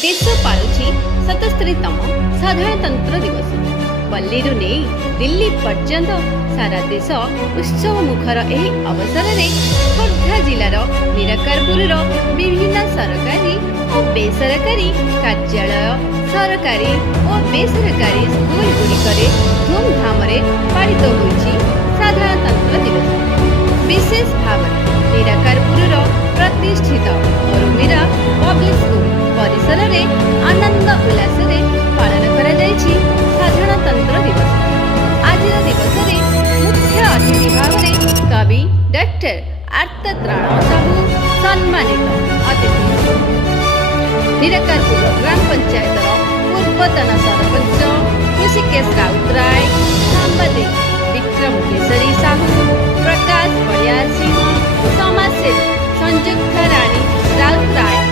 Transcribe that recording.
देश पालुछि 77तम साधारणतंत्र दिवस। पल्लीरु नहीं दिल्ली पर्यंत सारा देश उत्सव मुखर एही अवसर में खोर्धा जिलार निराकारपुर विभिन्न सरकारी और बेसरकारी कार्यालय, सरकारी और बेसरकारी स्कूल गुड़िकरे धूमधाम पालित होइछि साधारणतंत्र दिवस। विशेष भाव निराकारपुर प्रतिष्ठित अरुमिरा पब्लिक स्कूल परिसर में आनंद उल्लास पालन करा जायछि साधारणतंत्र दिवस। आज दिवस मुख्य अतिथि भाव कवि डॉक्टर आर्तत्राण साहू सम्मानित अतिथि। निराकारपुर ग्राम पंचायत पूर्वतन सरपंच ऋषिकेश राउतराय, सांबादिक विक्रम केसरी साहू, प्रकाश बलिया सिंह, समाजसेवी संयुक्ता राणी राउतराय